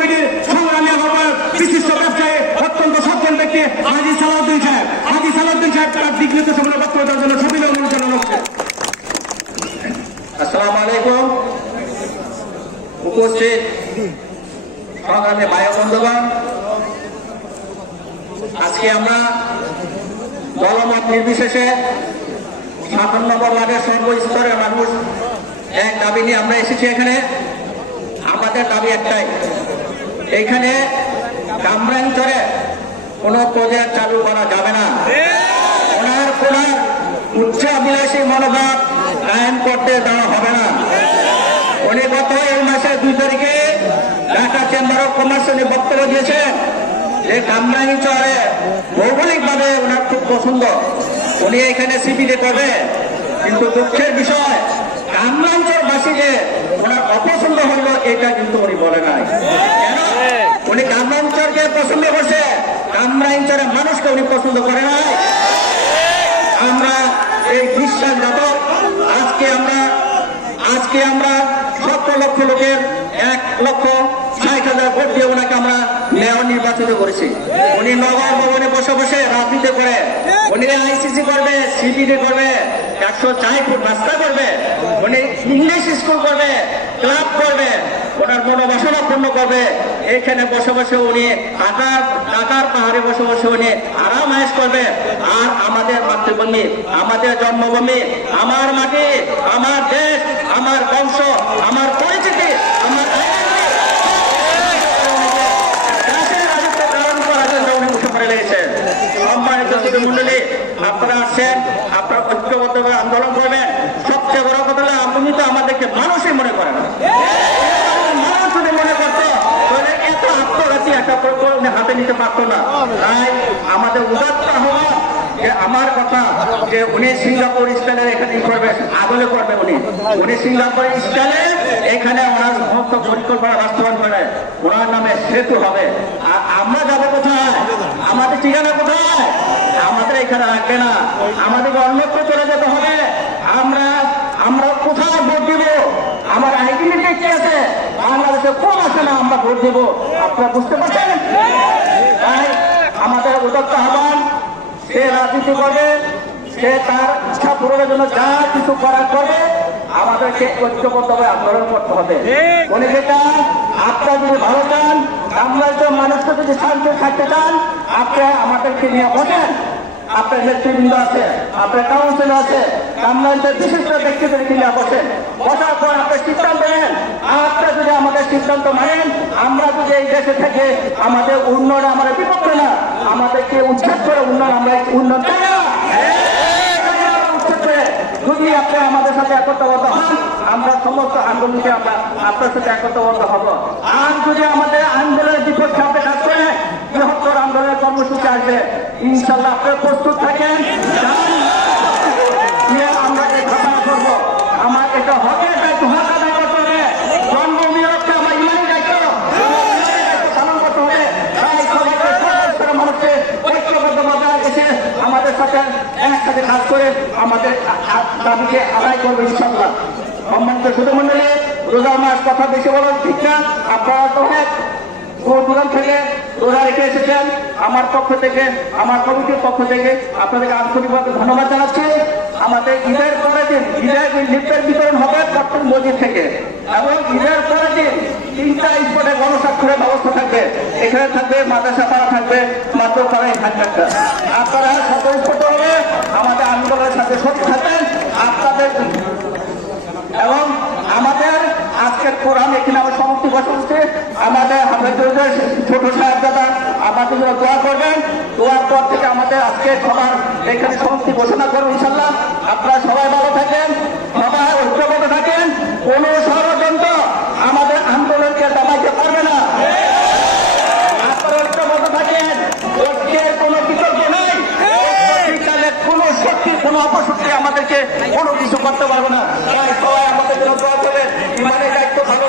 কমিটির সংগ্রামী আহ্বায়ক বিশিষ্ট ব্যবসায়ী, অত্যন্ত সজ্জন ব্যক্তি, হাজি সালাউদ্দিন সাহেব। হাজি সালাউদ্দিন সাহেব তার দিক নির্দেশনা বক্তব্য দেওয়ার জন্য সবিনয় অনুরোধ জানানো হচ্ছে আসসালামু আলাইকুম। উপস্থিত সংগ্রামী ভাই বন্ধুগণ, আজকে আমরা দলমত নির্বিশেষে সাতান্ন নম্বর ওয়ার্ডের সর্বস্তরের মানুষ এক দাবি নিয়ে আমরা এসেছি এখানে। আমাদের দাবি একটাই এইখানে কামরাঞ্চলে কোনো প্রজেক্ট চালু করা যাবে না। ওনার কোন উচ্চাবিলাসী মনোভাব কায়েম করতে দেওয়া হবে না। উনি গত এই মাসের দুই তারিখে ঢাকা চেম্বার অফ কমার্সে বক্তব্য দিয়েছেন, যে কামরাঙ্গি চরে ভৌগোলিক ভাবে ওনার খুব পছন্দ। উনি এখানে সিপিডি করবে, কিন্তু দুঃখের বিষয় কামরাঞ্চলবাসী ওনার অপছন্দ হইল এটা কিন্তু উনি বলে নাই। উনি কামরাঞ্চলকে পছন্দ করছে কামরাঞ্চলের মানুষকে উনি পছন্দ করে নাই। আমরা এই বিশ্বাসঘাতক আজকে আমরা আজকে আমরা সত্তর লক্ষ লোকের এক লক্ষ ষাট হাজার ভোট দিয়ে ওনাকে আমরা মেয়র নির্বাচিত করেছি। উনি নগর ভবনে বসে বসে রাজনীতি করে উনি আইসিসি করবে সিপিডি করবে একশো চার ফুট রাস্তা করবে, উনি ইংলিশ স্কুল করবে ক্লাব করবে, ওনার মনোবাসনা পূর্ণ করবে। এখানে বসে বসে উনি টাকার টাকার পাহাড়ে বসে বসে উনি আরাম আয়েশ করবে। আর আমাদের মাতৃভূমি, আমাদের জন্মভূমি, আমার মাটি, আমার দেশ, আমার বংশ, আমার পরিচিতি, আমার সম্মানিত মন্ডলী আপনারা আসছেন আপনারা ঐক্যবদ্ধভাবে আন্দোলন করবেন সবচেয়ে বড় কথা হলো আপনি তো আমাদেরকে মানুষই মনে করেন না মানুষ যদি মনে করতো তাহলে এত আত্মঘাতী উনি হাতে নিতে পারতো না। তাই আমাদের উদাত্ত হওয়া যে আমার কথা যে উনি সিঙ্গাপুর স্টাইলের এখানে করবে, আগলে করবে উনি। উনি সিঙ্গাপুর স্টাইলে এখানে ওনার সমস্ত পরিকল্পনা বাস্তবায়ন করে। ওনার নামে সেতু হবে। আর আমরা যাব কোথায়? আমাদের ঠিকানা কোথায়? আমাদের এখানে রাখবে না। আমাদেরকে অন্যত্র চলে যেতে হবে আমরা আমরা কোথায় ভোট দিব? আমার আইডেন্টিটি কি আছে? বাংলাদেশে কোন আছে না আমরা ভোট দেব? আপনারা বুঝতে পারছেন? তাই আমাদের উদত্ত আহ্বান, সে রাজনীতি করবে, সে তার ইচ্ছা পূরণের জন্য যা কিছু করার করবে, আমাদেরকে ঐক্যবদ্ধভাবে আন্দোলন করতে হবে। উনি যেটা, আপনারা যদি ভালো চান, আমরা মানুষকে যদি শান্তি থাকতে চান আপনারা আমাদেরকে নিয়ে বসেন। আপনার নেতৃবৃন্দ আছে আপনার কাউন্সিল আছে কামরাঞ্চের বিশিষ্ট ব্যক্তিদেরকে নিয়ে বসেন। বসার পর আপনি সিদ্ধান্ত নেন আপনারা যদি আমাদের সিদ্ধান্ত মানেন, আমরা যদি এই দেশে থেকে আমাদের উন্নয়ন আমাদের বিপক্ষে না, আমাদেরকে উচ্ছেদ করে উন্নয়ন আমরা উন্নয়ন আমাদের সাথে একত্রবদ্ধ হন, আমরা সমস্ত আন্দোলনকে আমরা আপনার সাথে একত্রবদ্ধ হব। আর যদি আমাদের আন্দোলনের বিপক্ষে আপনি কাজ করে বৃহত্তর আন্দোলনের কর্মসূচি আসবে ইনশাল্লাহ আপনার প্রস্তুত থাকেন। আমরা এই ঘটনা করব। আমার এটা হবে। জন্মভূমি হবে। তাই সবাইকে আমাদের সাথে একসাথে কাজ করে আমাদের দাবিকে আদায় করবে ইনশাল্লাহ সম্মানিত শুধু মন্ডলী রোজা মাস কথা বেশি বলার ঠিক না। আপনারা তো অনেক দূর দূরান্ত থেকে রোজা রেখে এসেছেন, আমার পক্ষ থেকে, আমার কমিটির পক্ষ থেকে আপনাদেরকে আন্তরিকভাবে ধন্যবাদ জানাচ্ছি। আমাদের ঈদের পরের দিন, ঈদের লিফ্টের বিতরণ হবে ডক্টর মসজিদ থেকে। এবং ঈদের পরের দিন তিনটা স্পটে গণস্বাক্ষরের ব্যবস্থা থাকবে। এখানে থাকবে মাদ্রাসা পাড়া থাকবে মাত্র পাড়ায় থাকবে। আপনারা স্বতঃস্ফূর্ত হবে আমাদের আন্দোলনের সাথে শরীর থাকবেন। ছোট সাহেবদাদা আমাদের জন্য দোয়া করবেন? দোয়ার পর থেকে আমাদের আজকে সবার এখানে সমস্তি ঘোষণা করুন ইনশাল্লাহ আপনারা সবাই ভালো থাকেন, সবাই ঐক্যবদ্ধ থাকেন। কোন ষড়যন্ত্র আমাদের আন্দোলনকে দাবাইতে পারবে না। কোনো আমাদেরকে কোনো কিছু করতে পারব না। তাই সবাই আমাদের জন্য দোয়া করবেন। ইমানের দায়িত্ব ভালো